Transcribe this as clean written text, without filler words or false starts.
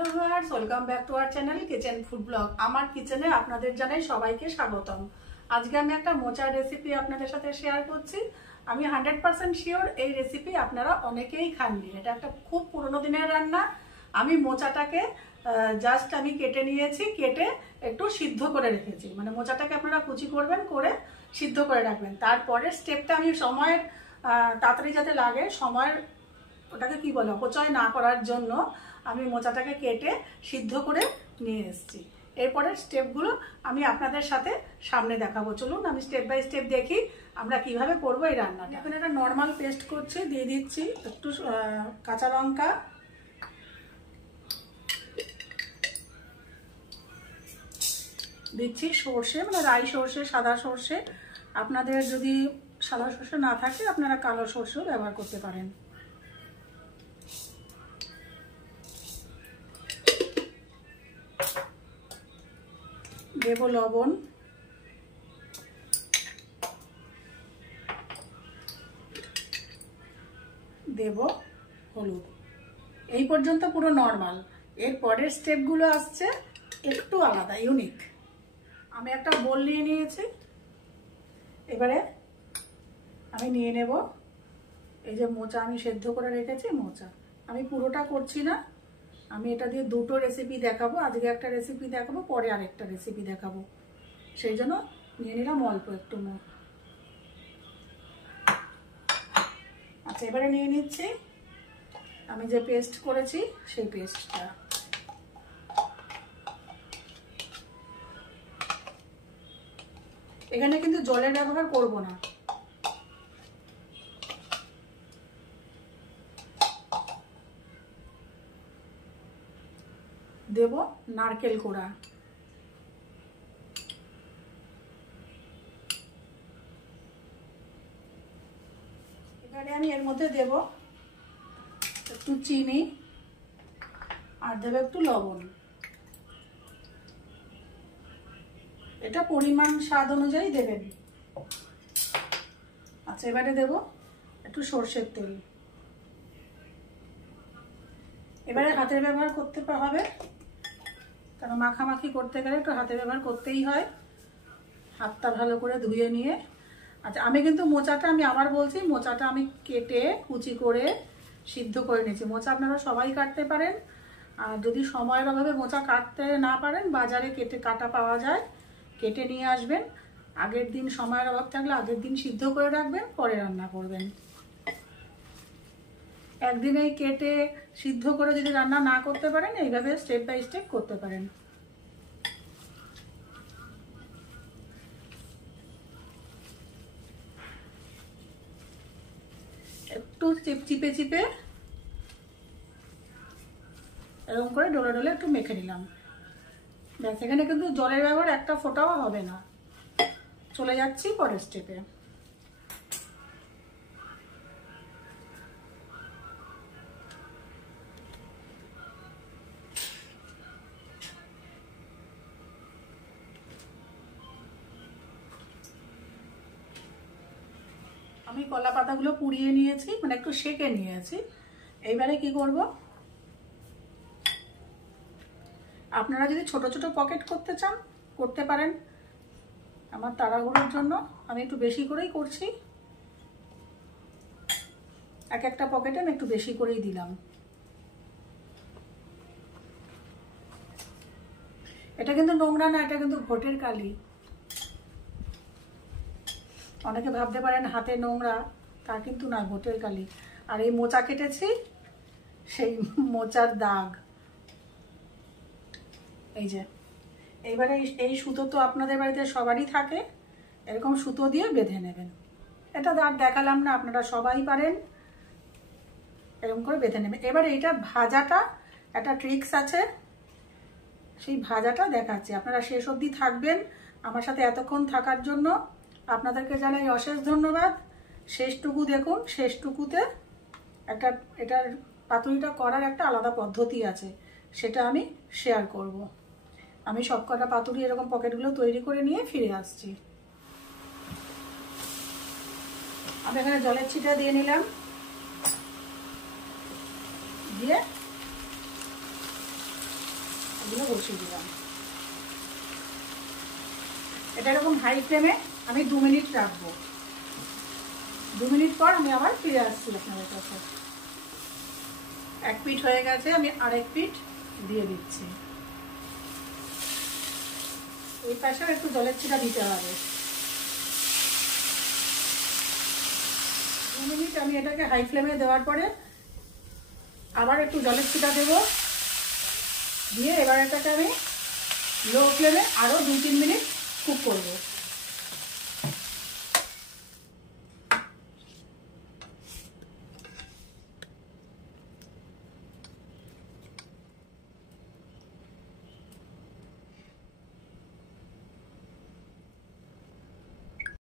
Hello viewers, welcome back to our channel kitchen food blog. আমার কিচেনে আপনাদের জানাই সবাইকে স্বাগতম। আজকে আমি একটা মোচার রেসিপি আপনাদের সাথে শেয়ার করছি। আমি 100% শিওর এই রেসিপি আপনারা অনেকেই খাননি। এটা একটা খুব পুরনো দিনের রান্না। আমি মোচাটাকে জাস্ট আমি কেটে নিয়েছি, কেটে একটু সিদ্ধ করে রেখেছি। মানে মোচাটাকে আপনারা কুচি করবেন, করে সিদ্ধ করে রাখবেন। তারপরে স্টেপটা আমি সময়ের তাড়াতাড়ি যাতে লাগে, সময়ের ওটাকে কি বলে অপচয় না করার জন্য আমি মোচাটাকে কেটে সিদ্ধ করে নিয়ে এসেছি। এরপরের স্টেপগুলো আমি আপনাদের সাথে সামনে দেখাবো। চলুন আমি স্টেপ বাই স্টেপ দেখি আমরা কিভাবে করবো এই রান্নাটা। এখন এটা নর্মাল পেস্ট করছি, দিয়ে দিচ্ছি একটু কাঁচা লঙ্কা, দিচ্ছি সর্ষে, মানে রাই সর্ষে, সাদা সর্ষে। আপনাদের যদি সাদা সর্ষে না থাকে আপনারা কালো সর্ষেও ব্যবহার করতে পারেন। দেব লবণ, দেব হলুদ। এই পর্যন্ত পুরো নর্মাল। এর পরের স্টেপগুলো আসছে একটু আলাদা, ইউনিক। আমি একটা বোল নিয়ে নিয়েছি। এবারে আমি নিয়ে নেব এই যে মোচা আমি সেদ্ধ করে রেখেছি। মোচা আমি পুরোটা করছি না, আমি এটা দিয়ে দুটো রেসিপি দেখাবো। আজকে একটা রেসিপি দেখাবো, পরে আরেকটা রেসিপি দেখাবো, সেই জন্য নিয়ে নিলাম অল্প একটু। আচ্ছা, এবারে নিয়ে নিচ্ছি আমি যে পেস্ট করেছি সেই পেস্টটা। এখানে কিন্তু জলের ব্যবহার করব না। দেব নারকেল কোড়া, এবারে আমি এর মধ্যে দেব একটু চিনি আর দেব একটু লবণ। এটা পরিমাণ স্বাদ অনুযায়ী দেবেন। আচ্ছা, এবারে দেব একটু সরষের তেল। এবারে হাতের ব্যবহার করতে হবে, কারণ মাখামাখি করতে গেলে একটু হাতের ব্যবহার করতেই হয়। হাতটা ভালো করে ধুয়ে নিয়ে, আচ্ছা আমি কিন্তু মোচাটা, আমি আবার বলছি, মোচাটা আমি কেটে কুচি করে সিদ্ধ করে নিয়েছি। মোচা আপনারা সবাই কাটতে পারেন, আর যদি সময়ের অভাবে মোচা কাটতে না পারেন বাজারে কেটে কাটা পাওয়া যায়, কেটে নিয়ে আসবেন। আগের দিন সময়ের অভাব থাকলে আগের দিন সিদ্ধ করে রাখবেন, পরে রান্না করবেন। একদিনেই কেটে সিদ্ধ করে যদি রান্না না করতে পারেন, এইভাবে স্টেপ বাই স্টেপ করতে পারেন। একটু চিপে চিপে এরকম করে ডলে ডলে একটু মেখে নিলাম। ব্যাস, এখানে কিন্তু জলের ব্যবহার একটা ফোঁটাও হবে না। চলে যাচ্ছি পরের স্টেপে। আমি কলা পাতাগুলো পুড়িয়ে নিয়েছি, মানে একটু সেঁকে নিয়েছি। এইবারে কি করব, আপনারা যদি ছোট ছোট পকেট করতে চান করতে পারেন। আমার তাড়াহুড়োর জন্য আমি একটু বেশি করেই করছি। এক একটা পকেটে আমি একটু বেশি করেই দিলাম। এটা কিন্তু নোংরা না, এটা কিন্তু ঘটের কালি। অনেকে ভাবতে পারেন হাতে নোংরা, তা কিন্তু না, ঘটের কালি। আর এই মোচা কেটেছি, সেই মোচার দাগ এই যে। এইবারে এই সুতো তো আপনাদের বাড়িতে সবারই থাকে, এরকম সুতো দিয়ে বেঁধে নেবেন। এটা আর দেখালাম না, আপনারা সবাই পারেন, এরকম করে বেঁধে নেবেন। এবারে এটা ভাজাটা একটা ট্রিক্স আছে, সেই ভাজাটা দেখাচ্ছি। আপনারা শেষ অবধি থাকবেন আমার সাথে। এতক্ষণ থাকার জন্য আপনাদেরকে জানাই অশেষ ধন্যবাদ। শেষটুকু দেখুন, শেষটুকুতে একটা এটার পাতুরিটা করার একটা আলাদা পদ্ধতি আছে, সেটা আমি শেয়ার করব। আমি সব কটা পাতুরি এরকম পকেটগুলো তৈরি করে নিয়ে ফিরে আসছি। আমি এখানে জলের ছিটা দিয়ে নিলাম, দিয়ে এগুলো বসিয়ে দিলাম। এটা এরকম হাই ফ্লেমে আমি 2 মিনিট রাখবো। 2 মিনিট পর আমি আবার ফিরে আসছি আপনাদের কাছে। এক পিঠ হয়ে গেছে, আমি আরেক পিঠ দিয়ে দিচ্ছি। এই পাশেও একটু জলের ছিটা দিতে হবে। 2 মিনিট আমি এটাকে হাই ফ্লেমে দেওয়ার পরে আবার একটু জলের ছিটা দেবো, দিয়ে এবার এটাকে আমি লো ফ্লেমে আরও 2-3 মিনিট কুক করবো।